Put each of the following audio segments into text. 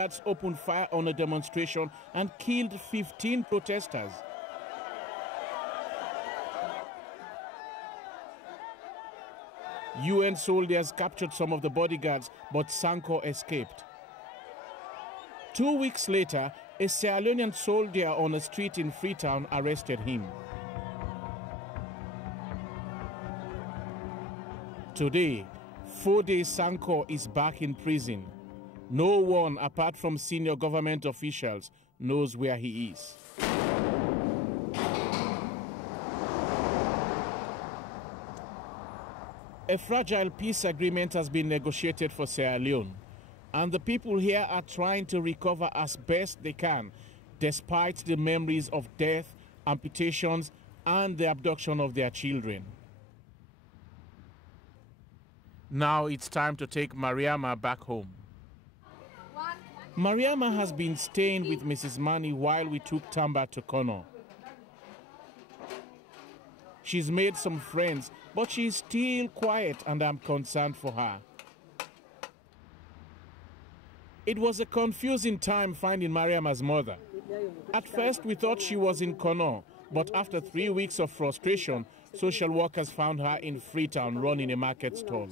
Guards opened fire on a demonstration and killed 15 protesters. UN soldiers captured some of the bodyguards, but Sanko escaped. 2 weeks later, a Sierra Leonean soldier on a street in Freetown arrested him. Today, Fode Sanko is back in prison. No one, apart from senior government officials, knows where he is. A fragile peace agreement has been negotiated for Sierra Leone, and the people here are trying to recover as best they can, despite the memories of death, amputations, and the abduction of their children. Now it's time to take Mariama back home. Mariama has been staying with Mrs. Mani while we took Tamba to Kono. She's made some friends, but she's still quiet, and I'm concerned for her. It was a confusing time finding Mariama's mother. At first, we thought she was in Kono, but after 3 weeks of frustration, social workers found her in Freetown running a market stall.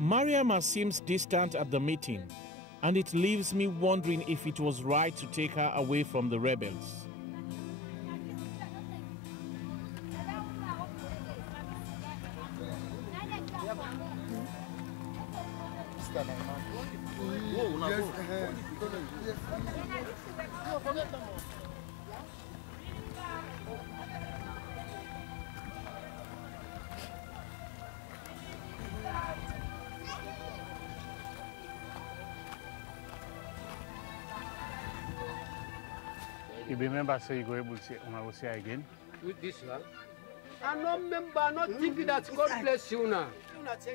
Mariama seems distant at the meeting, and it leaves me wondering if it was right to take her away from the rebels. You remember, say you go able to see again? With this one? I no remember, not thinking that God bless you now. Now, the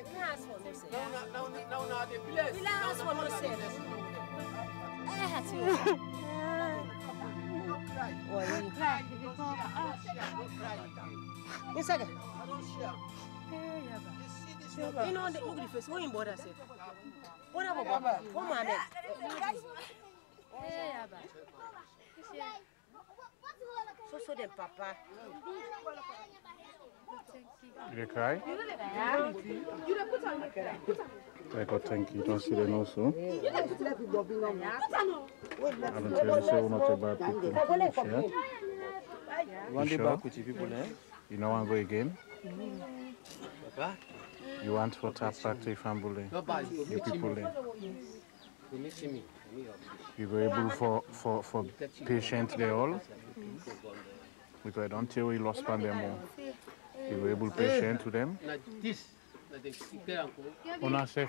bless. You know, the ugly face, what you bother say? What about come on, so them papa. You cry? I got thank you. Don't see them also. I don't tell you so not about people. You sure? You know I go again? You want for tap back to Ifambule? You people there. You go able for patients there all? Because I don't tell you lost pandemic. You go able patient to them? Una say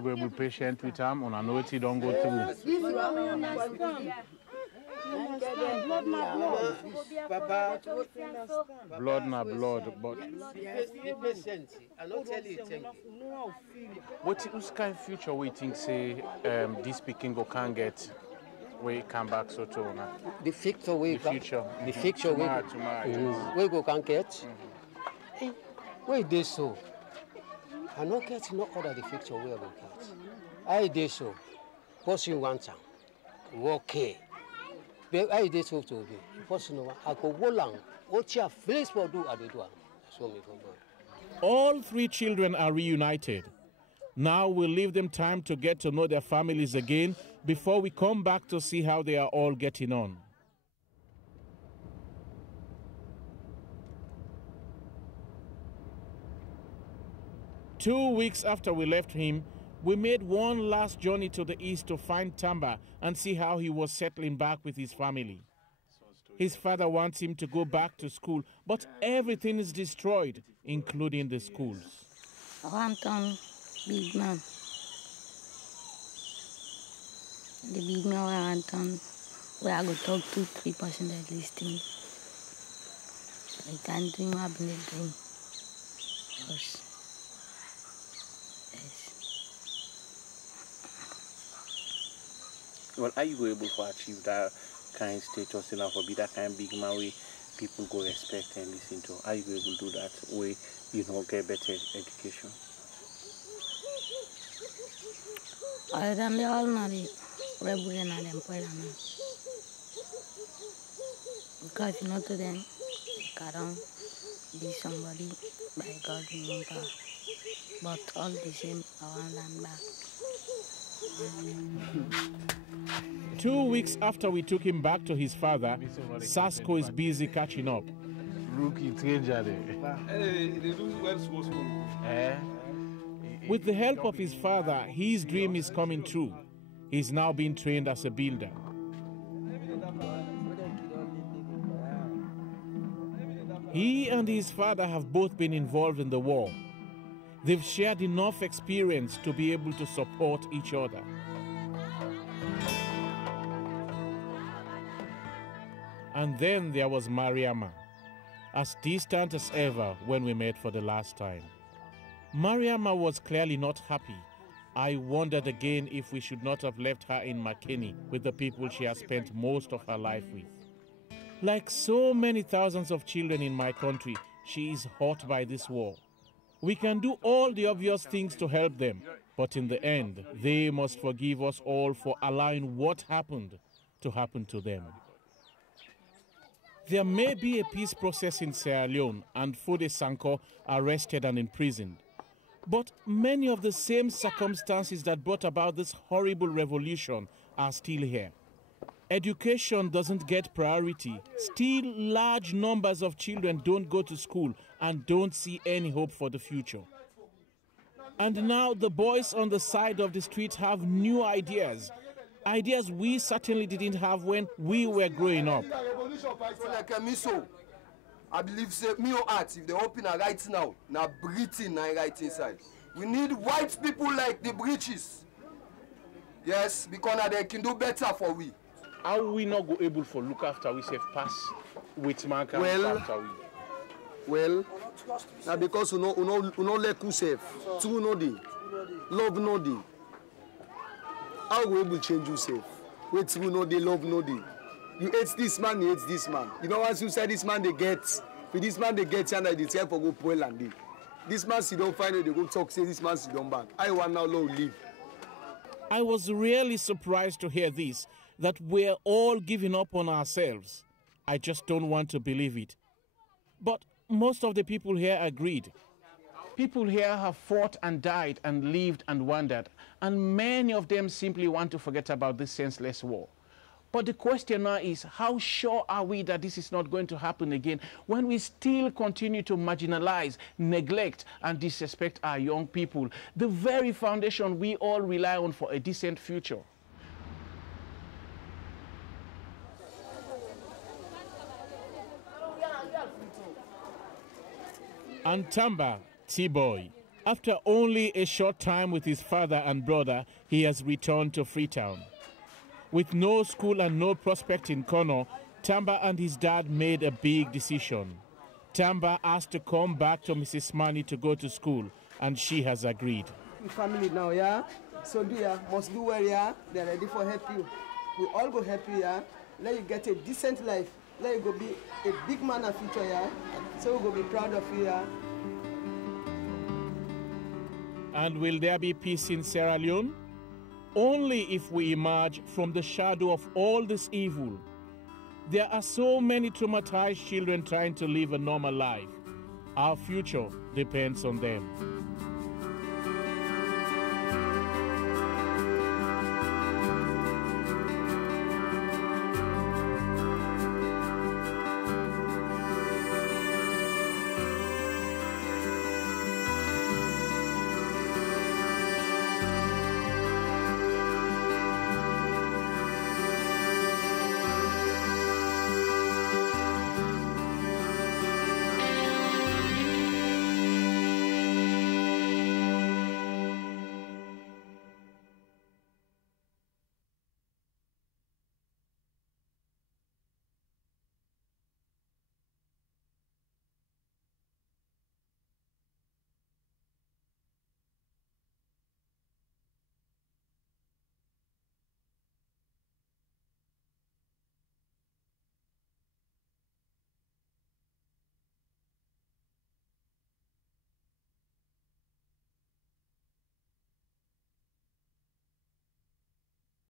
go able patient with them, una know it don't go through. Blood na blood, but what kind of future we think say this Peking go can get we come back so to the future we go can get. Where they so? I not get no other the future we will get. I did so. What's you want time? Okay. I did so to be. What's no? I go along. What you face for do I do? So me for all three children are reunited. Now we'll leave them time to get to know their families again before we come back to see how they are all getting on. Two weeks after we left him, we made one last journey to the east to find Tamba and see how he was settling back with his family. His father wants him to go back to school, but everything is destroyed, including the schools. Big man. The big man where I go talk to 3% at least thing. I can't dream up in the dream. Yes. Well, are you able to achieve that kind of status enough or be that kind of big man way people go respect and listen to? Are you able to do that way, you know, get better education? I don't know all the rebel and them because not to them, I don't be somebody by God in power. But all the same, I want them back. 2 weeks after we took him back to his father, Sasko is busy catching up. Rookie stranger With the help of his father, his dream is coming true. He's now being trained as a builder. He and his father have both been involved in the war. They've shared enough experience to be able to support each other. And then there was Mariama, as distant as ever when we met for the last time. Mariama was clearly not happy. I wondered again if we should not have left her in Makeni with the people she has spent most of her life with. Like so many thousands of children in my country, she is hurt by this war. We can do all the obvious things to help them, but in the end, they must forgive us all for allowing what happened to happen to them. There may be a peace process in Sierra Leone and Fode Sanko arrested and imprisoned. But many of the same circumstances that brought about this horrible revolution are still here. Education doesn't get priority. Still, large numbers of children don't go to school and don't see any hope for the future. And now the boys on the side of the street have new ideas. Ideas we certainly didn't have when we were growing up. I believe say me or art, if they open a right now, now breathing and right inside. We need white people like the British. Yes, because they can do better for we. How we not go able for look after we safe pass with man can Well, look after we? Well, now because we no let who safe. Two no dey. Love no dey. How we able change you safe? Wait two no dey, love no dey. You hate this man, you hate this man. You know once you say this man they get, for this man they get and they tell for go poil and dey. This man see don't find it, they go talk, say this man see don't back. I want now low leave. I was really surprised to hear this, that we're all giving up on ourselves. I just don't want to believe it. But most of the people here agreed. People here have fought and died and lived and wandered, and many of them simply want to forget about this senseless war. But the question now is, how sure are we that this is not going to happen again when we still continue to marginalize, neglect, and disrespect our young people, the very foundation we all rely on for a decent future? And Tamba, T-Boy, after only a short time with his father and brother, he has returned to Freetown. With no school and no prospect in Kono, Tamba and his dad made a big decision. Tamba asked to come back to Mrs. Mani to go to school, and she has agreed. Family now, yeah? So do ya, must do well, yeah? They're ready for help you. We all go help you, yeah? Let you get a decent life. Let you go be a big man of future, yeah? So we'll go be proud of you, yeah? And will there be peace in Sierra Leone? Only if we emerge from the shadow of all this evil. There are so many traumatized children trying to live a normal life. Our future depends on them.